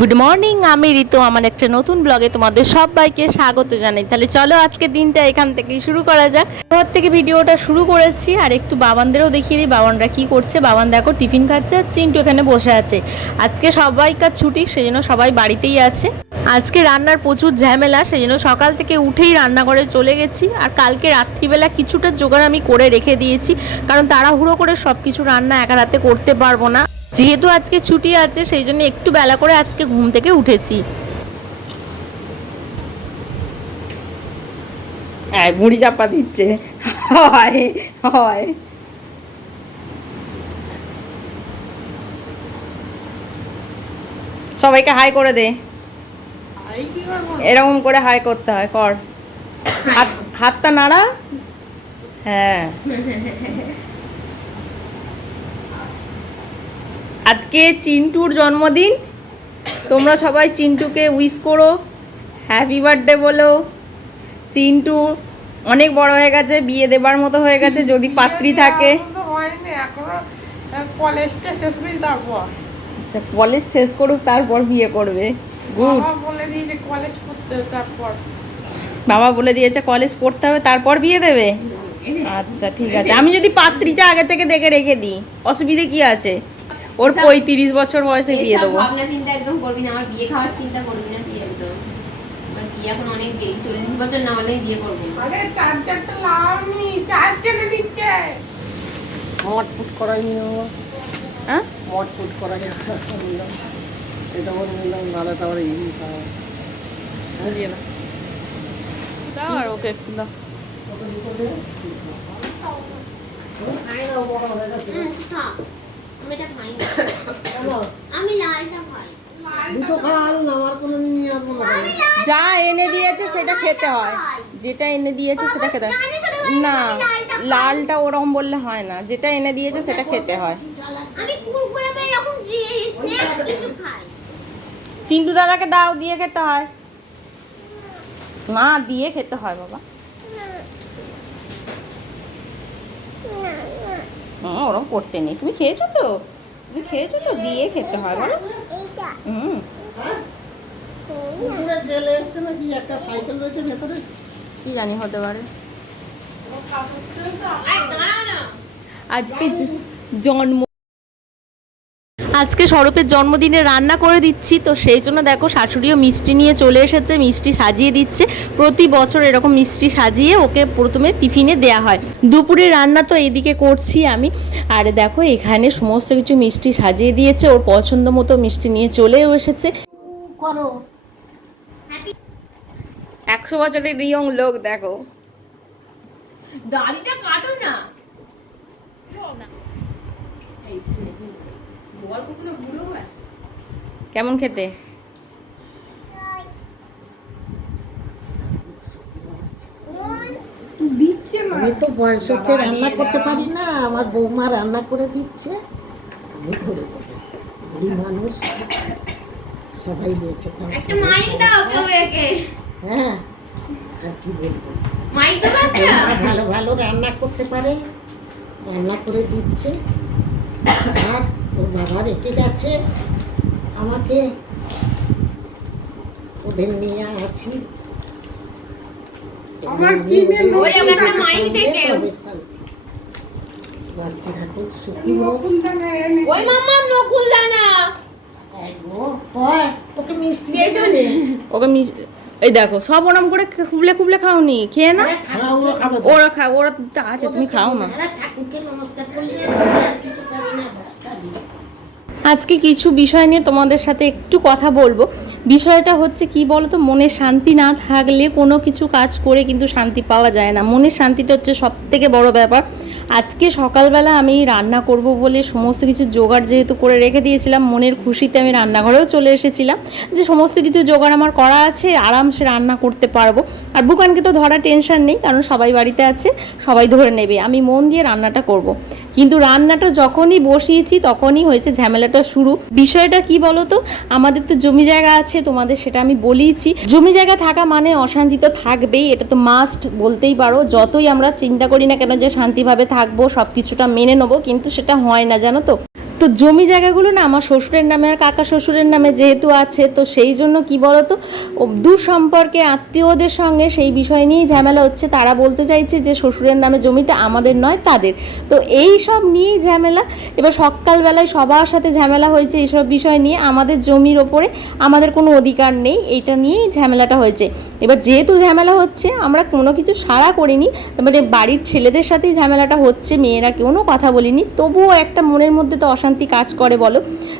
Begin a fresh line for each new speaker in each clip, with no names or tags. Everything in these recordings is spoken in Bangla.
গুড মর্নিং আমি ঋতু আমার একটা নতুন ব্লগে তোমাদের সবাইকে স্বাগত জানাই তাহলে চলো আজকে দিনটা এখান থেকেই শুরু করা যাক ঘর থেকে ভিডিওটা শুরু করেছি আর একটু বাবানদেরও দেখিয়ে দিই বাবানরা কি করছে বাবান দেখো টিফিন খাচ্ছে আর চিন্টু এখানে বসে আছে আজকে সবাইকার ছুটি সেই জন্য সবাই বাড়িতেই আছে আজকে রান্নার প্রচুর ঝামেলা সেই জন্য সকাল থেকে উঠেই রান্না করে চলে গেছি আর কালকে রাত্রিবেলা কিছুটা জোগাড় আমি করে রেখে দিয়েছি কারণ তাড়াহুড়ো করে সব কিছু রান্না একা রাতে করতে পারবো না যেহেতু আজকে ছুটি আছে সেই জন্য একটু বেলা করে আজকে ঘুম থেকে উঠেছি হ্যাঁ, মুড়ি চাপা দিচ্ছে হয় হয় সবাইকে হাই করে দে এরকম করে হাই করতে হয় কর হাতটা নাড়া হ্যাঁ আজকে চিন্টুর জন্মদিন তোমরা সবাই চিন্টুকে উইশ করো হ্যাপি বার্থডে বলো চিন্টু অনেক বড় হয়ে গেছে বিয়ে দেবার মতো হয়ে গেছে যদি পাত্রী থাকে কলেজটা আচ্ছা কলেজ শেষ করুক তারপর বিয়ে করবে গুড বাবা বলে দিয়েছে কলেজ পড়তে হবে তারপর বিয়ে দেবে আচ্ছা ঠিক আছে আমি যদি পাত্রীটা আগে থেকে দেখে রেখে দিই অসুবিধে কি আছে ওর পঁয়ত্রিশ বছর বয়সে বিয়ে দেবো ভাবনা
চিন্তা একদম করবি না আমার বিয়ে খাওয়ার চিন্তা করবি না তুই একদম বিয়ে এখন অনেক দেরি চল্লিশ বছর না হলে বিয়ে করবো
আরে চার্জ কেটে দিচ্ছে
মট পুট করা নিয়ে হ্যাঁ মট পুট করা নিয়ে আচ্ছা বললাম এটা আমার বললাম নালে তো এই বুঝিয়ে না আর ওকে একটু ওকে
দে হ্যাঁ যা
এনে দিয়েছে সেটা খেতে হয় যেটা এনে দিয়েছে সেটা খেতে হয় না লালটা ওরকম বললে হয় না যেটা এনে দিয়েছে সেটা খেতে হয় চিন্টু দাদাকে দাও দিয়ে খেতে হয় মা দিয়ে খেতে হয় বাবা হুম হ্যাঁ, ওরকম করতে নেই তুমি খেয়েছো তো তুমি খেয়েছো তো দিয়ে খেতে হয় বলো হুম
জেলে একটা সাইকেল রয়েছে
জানি হতে পারে আজকে জন্ম আজকে স্বরূপের জন্মদিনে রান্না করে দিচ্ছি তো সেই জন্য দেখো শাশুড়িও মিষ্টি নিয়ে চলে এসেছে মিষ্টি সাজিয়ে দিচ্ছে প্রতি বছর এরকম মিষ্টি সাজিয়ে ওকে প্রথমে টিফিনে দেয়া হয় দুপুরে রান্না তো এদিকে করছি আমি আর দেখো এখানে সমস্ত কিছু মিষ্টি সাজিয়ে দিয়েছে ওর পছন্দ মতো মিষ্টি নিয়ে চলেও এসেছে করো একশো বছরের রিয়ং লোক দেখো
দাড়িটা কাটো না কেমন খেতে আমি
তো বয়স হচ্ছে রান্না করতে পারি না আমার বৌমা রান্না করে দিচ্ছে আমি মানুষ সবাই বেঁচে হ্যাঁ আর কি বলবো ভালো ভালো রান্না করতে পারে রান্না করে দিচ্ছে আর ওর বাবা রেখে যাচ্ছে আমাকে ওদের নিয়ে আছি বাচ্চারা খুব সুখী
এই দেখো সব ওরম করে খুবলে খুবলে খাওনি খেয়ে না ওরা খাও ওরা আছে তুমি খাও না নমস্কার আজকে কিছু বিষয় নিয়ে তোমাদের সাথে একটু কথা বলবো বিষয়টা হচ্ছে কি বলতো মনে শান্তি না থাকলে কোনো কিছু কাজ করে কিন্তু শান্তি পাওয়া যায় না মনের শান্তিটা হচ্ছে সব থেকে বড় ব্যাপার আজকে সকালবেলা আমি রান্না করব বলে সমস্ত কিছু জোগাড় যেহেতু করে রেখে দিয়েছিলাম মনের খুশিতে আমি রান্নাঘরেও চলে এসেছিলাম যে সমস্ত কিছু জোগাড় আমার করা আছে আরামসে রান্না করতে পারবো আর বুকানকে তো ধরা টেনশন নেই কারণ সবাই বাড়িতে আছে সবাই ধরে নেবে আমি মন দিয়ে রান্নাটা করব। কিন্তু রান্নাটা যখনই বসিয়েছি তখনই হয়েছে ঝামেলাটা শুরু বিষয়টা কি বলতো আমাদের তো জমি জায়গা আছে তোমাদের সেটা আমি বলিয়েছি জমি জায়গা থাকা মানে অশান্তি তো থাকবেই এটা তো মাস্ট বলতেই পারো যতই আমরা চিন্তা করি না কেন যে শান্তিভাবে থাকবো সব কিছুটা মেনে নেবো কিন্তু সেটা হয় না জানো তো তো জমি জায়গাগুলো না আমার শ্বশুরের নামে আর কাকা শ্বশুরের নামে যেহেতু আছে তো সেই জন্য কি বলতো দূর সম্পর্কে আত্মীয়দের সঙ্গে সেই বিষয় নিয়েই ঝামেলা হচ্ছে তারা বলতে চাইছে যে শ্বশুরের নামে জমিটা আমাদের নয় তাদের তো এই সব নিয়েই ঝামেলা এবার সকালবেলায় সবার সাথে ঝামেলা হয়েছে এইসব বিষয় নিয়ে আমাদের জমির ওপরে আমাদের কোনো অধিকার নেই এটা নিয়েই ঝামেলাটা হয়েছে এবার যেহেতু ঝামেলা হচ্ছে আমরা কোনো কিছু সাড়া করিনি এবারে মানে বাড়ির ছেলেদের সাথেই ঝামেলাটা হচ্ছে মেয়েরা কোনো কথা বলিনি তবুও একটা মনের মধ্যে তো অশান্তি কাজ করে বলো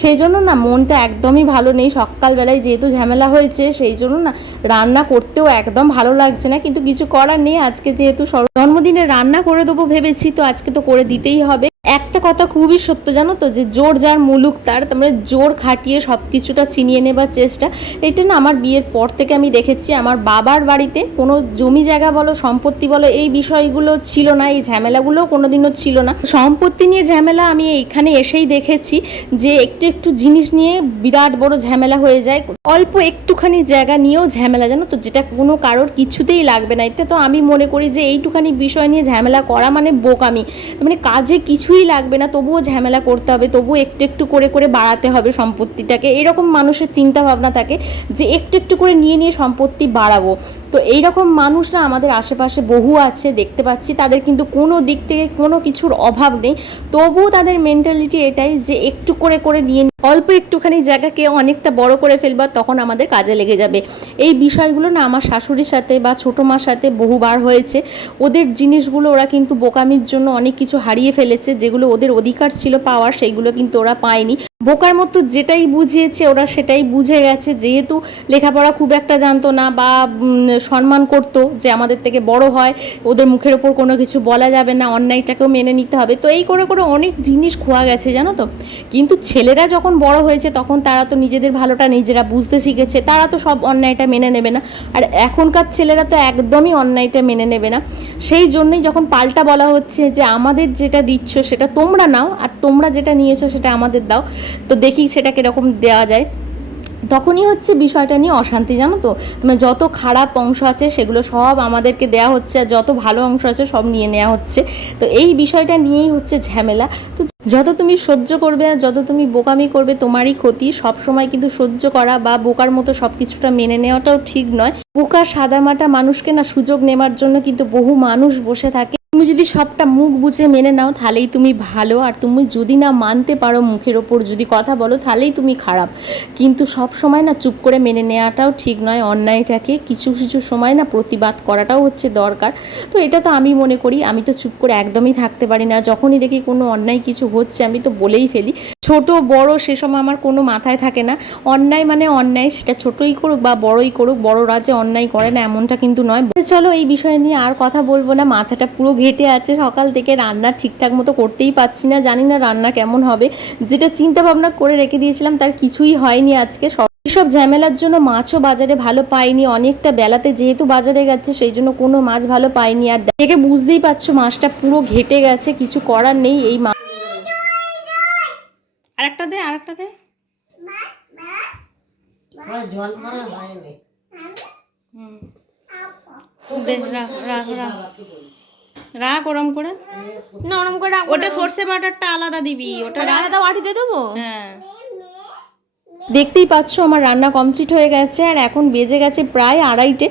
সেই জন্য না মনটা একদমই ভালো নেই সকালবেলায় যেহেতু ঝামেলা হয়েছে সেই জন্য না রান্না করতেও একদম ভালো লাগছে না কিন্তু কিছু করার নেই আজকে যেহেতু জন্মদিনে রান্না করে দেবো ভেবেছি তো আজকে তো করে দিতেই হবে একটা কথা খুবই সত্য জানো তো যে জোর যার মুলুক তার তার জোর খাটিয়ে সব কিছুটা চিনিয়ে নেবার চেষ্টা এটা না আমার বিয়ের পর থেকে আমি দেখেছি আমার বাবার বাড়িতে কোনো জমি জায়গা বলো সম্পত্তি বলো এই বিষয়গুলো ছিল না এই ঝামেলাগুলো কোনোদিনও ছিল না সম্পত্তি নিয়ে ঝামেলা আমি এখানে এসেই দেখেছি যে একটু একটু জিনিস নিয়ে বিরাট বড় ঝামেলা হয়ে যায় অল্প একটুখানি জায়গা নিয়েও ঝামেলা জানো তো যেটা কোনো কারোর কিছুতেই লাগবে না এটা তো আমি মনে করি যে এইটুখানি বিষয় নিয়ে ঝামেলা করা মানে বোকামি মানে কাজে কিছুই কিছুই লাগবে না তবুও ঝামেলা করতে হবে তবুও একটু একটু করে করে বাড়াতে হবে সম্পত্তিটাকে এরকম মানুষের চিন্তা ভাবনা থাকে যে একটু একটু করে নিয়ে নিয়ে সম্পত্তি বাড়াবো তো এইরকম মানুষরা আমাদের আশেপাশে বহু আছে দেখতে পাচ্ছি তাদের কিন্তু কোনো দিক থেকে কোনো কিছুর অভাব নেই তবুও তাদের মেন্টালিটি এটাই যে একটু করে করে নিয়ে অল্প একটুখানি জায়গাকে অনেকটা বড় করে ফেলবার তখন আমাদের কাজে লেগে যাবে এই বিষয়গুলো না আমার শাশুড়ির সাথে বা ছোটো মার সাথে বহুবার হয়েছে ওদের জিনিসগুলো ওরা কিন্তু বোকামির জন্য অনেক কিছু হারিয়ে ফেলেছে যে যেগুলো ওদের অধিকার ছিল পাওয়ার সেইগুলো কিন্তু ওরা পায়নি বোকার মতো যেটাই বুঝিয়েছে ওরা সেটাই বুঝে গেছে যেহেতু লেখাপড়া খুব একটা জানতো না বা সম্মান করতো যে আমাদের থেকে বড় হয় ওদের মুখের ওপর কোনো কিছু বলা যাবে না অন্যায়টাকেও মেনে নিতে হবে তো এই করে করে অনেক জিনিস খোয়া গেছে জানো তো কিন্তু ছেলেরা যখন বড় হয়েছে তখন তারা তো নিজেদের ভালোটা নিজেরা বুঝতে শিখেছে তারা তো সব অন্যায়টা মেনে নেবে না আর এখনকার ছেলেরা তো একদমই অন্যায়টা মেনে নেবে না সেই জন্যই যখন পাল্টা বলা হচ্ছে যে আমাদের যেটা দিচ্ছ সেটা তোমরা নাও আর তোমরা যেটা নিয়েছো সেটা আমাদের দাও তো দেখি সেটা কীরকম দেওয়া যায় তখনই হচ্ছে বিষয়টা নিয়ে অশান্তি জানো তো তোমার মানে যত খারাপ অংশ আছে সেগুলো সব আমাদেরকে দেয়া হচ্ছে আর যত ভালো অংশ আছে সব নিয়ে নেওয়া হচ্ছে তো এই বিষয়টা নিয়েই হচ্ছে ঝামেলা তো যত তুমি সহ্য করবে আর যত তুমি বোকামি করবে তোমারই ক্ষতি সব সময় কিন্তু সহ্য করা বা বোকার মতো সব কিছুটা মেনে নেওয়াটাও ঠিক নয় বোকা সাদামাটা মানুষকে না সুযোগ নেওয়ার জন্য কিন্তু বহু মানুষ বসে থাকে তুমি যদি সবটা মুখ বুঝে মেনে নাও তাহলেই তুমি ভালো আর তুমি যদি না মানতে পারো মুখের ওপর যদি কথা বলো তাহলেই তুমি খারাপ কিন্তু সব সময় না চুপ করে মেনে নেওয়াটাও ঠিক নয় অন্যায়টাকে কিছু কিছু সময় না প্রতিবাদ করাটাও হচ্ছে দরকার তো এটা তো আমি মনে করি আমি তো চুপ করে একদমই থাকতে পারি না যখনই দেখি কোনো অন্যায় কিছু হচ্ছে আমি তো বলেই ফেলি ছোট বড় সে সময় আমার কোনো মাথায় থাকে না অন্যায় মানে অন্যায় সেটা ছোটই করুক বা বড়ই করুক বড়রা যে অন্যায় করে না এমনটা কিন্তু নয় চলো এই বিষয় নিয়ে আর কথা বলবো না মাথাটা পুরো ঘেটে আছে সকাল থেকে রান্না ঠিকঠাক মতো করতেই পারছি না জানি না রান্না কেমন হবে যেটা চিন্তা ভাবনা করে রেখে দিয়েছিলাম তার কিছুই হয়নি আজকে এসব ঝামেলার জন্য মাছও বাজারে ভালো পাইনি অনেকটা বেলাতে যেহেতু বাজারে গেছে সেই জন্য কোনো মাছ ভালো পাইনি আর দেখে বুঝতেই পারছো মাছটা পুরো ঘেটে গেছে কিছু করার নেই এই মাছ আরেকটা দে আরেকটা দে
জল মারা হয়নি হুম
রাখ রাখ রাখ রাখ ওরম করে না ওরম করে ওটা সর্ষে বাটারটা আলাদা দিবি ওটা মানে আলাদা বাটিতে দেবো হ্যাঁ দেখতেই পাচ্ছ আমার রান্না কমপ্লিট হয়ে গেছে আর এখন বেজে গেছে প্রায় আড়াইটে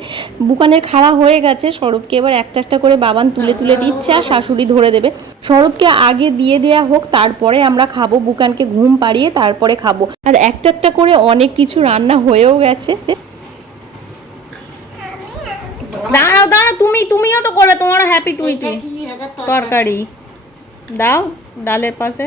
বুকানের খাড়া হয়ে গেছে সরবকে এবার একটা একটা করে বাবান তুলে তুলে দিচ্ছে আর শাশুড়ি ধরে দেবে সরবকে আগে দিয়ে দেয়া হোক তারপরে আমরা খাবো বুকানকে ঘুম পাড়িয়ে তারপরে খাবো আর একটা একটা করে অনেক কিছু রান্না হয়েও গেছে দাঁড়াও দাঁড়াও তুমি তুমিও তো করবে তোমার হ্যাপি টুইটি তরকারি দাও ডালের পাশে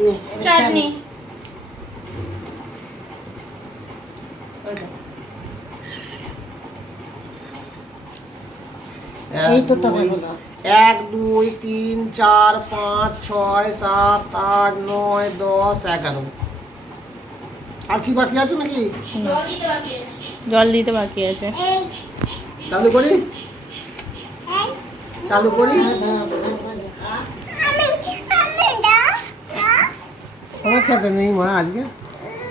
ইয়ে, চাটনি
এই তো তো হয়ে গেল এক দুই তিন চার পাঁচ ছয় সাত আট নয় দশ এগারো আর কি বাকি আছে নাকি
জল দিতে বাকি আছে
চালু করি চালু করি তোমার খেতে নেই মা আজকে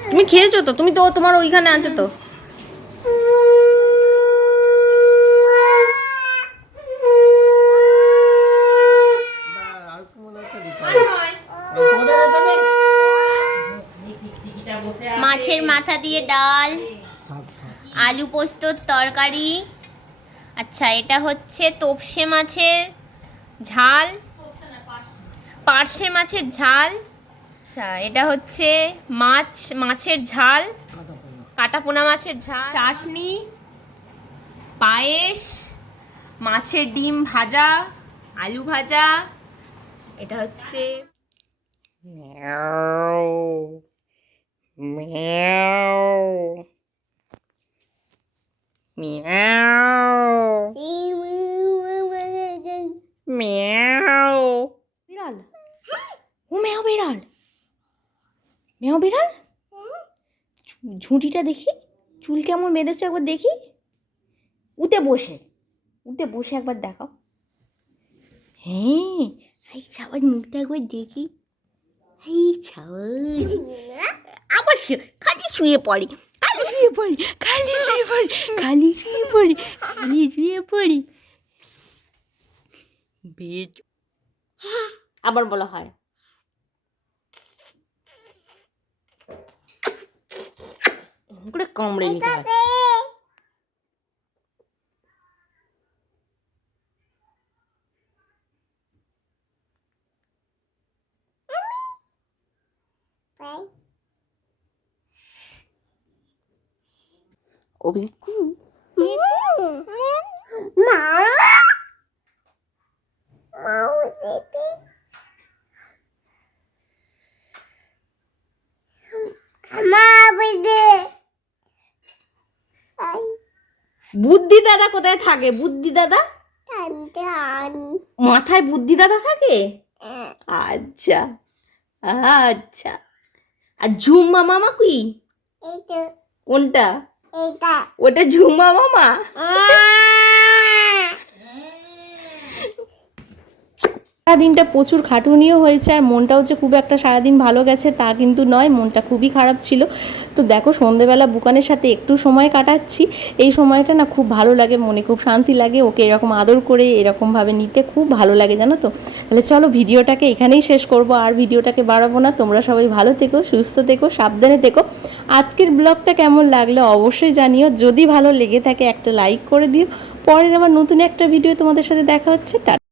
তুমি খেয়েছো তো তুমি তো তোমার ওইখানে আছে তো
দিয়ে ডাল আলু পোস্তর তরকারি আচ্ছা এটা হচ্ছে তোপসে মাছের ঝাল পার্শে মাছের ঝাল আচ্ছা এটা হচ্ছে মাছ মাছের ঝাল কাটা পোনা মাছের ঝাল চাটনি পায়েস মাছের ডিম ভাজা আলু ভাজা এটা হচ্ছে
Meow. Meow. Meow. বিড়াল
ও মেও বিড়াল মেও বিড়াল ঝুঁটিটা দেখি চুল কেমন বেঁধেছে একবার দেখি উতে বসে উতে বসে একবার দেখাও হ্যাঁ এই ছাওয়ার মুখটা একবার দেখি এই ছাওয়ার আবার খালি শুয়ে পড়ে খালি শুয়ে পড়ি খালি শুয়ে পড়ি খালি শুয়ে পড়ি খালি শুয়ে পড়ি
বেচ আবার বলা হয় করে কামড়ে নিতে হয় বুদ্ধি দাদা কোথায় থাকে বুদ্ধি দাদা মাথায় বুদ্ধি দাদা থাকে আচ্ছা আচ্ছা আর ঝুম্মা মামা কি কোনটা ওটা ঝুমা মামা সারাদিনটা প্রচুর খাটুনিও হয়েছে আর মনটাও যে খুব একটা সারাদিন ভালো গেছে তা কিন্তু নয় মনটা খুবই খারাপ ছিল তো দেখো সন্ধেবেলা বুকানের সাথে একটু সময় কাটাচ্ছি এই সময়টা না খুব ভালো লাগে মনে খুব শান্তি লাগে ওকে এরকম আদর করে এরকমভাবে নিতে খুব ভালো লাগে জানো তো তাহলে চলো ভিডিওটাকে এখানেই শেষ করব আর ভিডিওটাকে বাড়াবো না তোমরা সবাই ভালো থেকো সুস্থ থেকো সাবধানে থেকো আজকের ব্লগটা কেমন লাগলো অবশ্যই জানিও যদি ভালো লেগে থাকে একটা লাইক করে দিও পরের আবার নতুন একটা ভিডিও তোমাদের সাথে দেখা হচ্ছে টাটা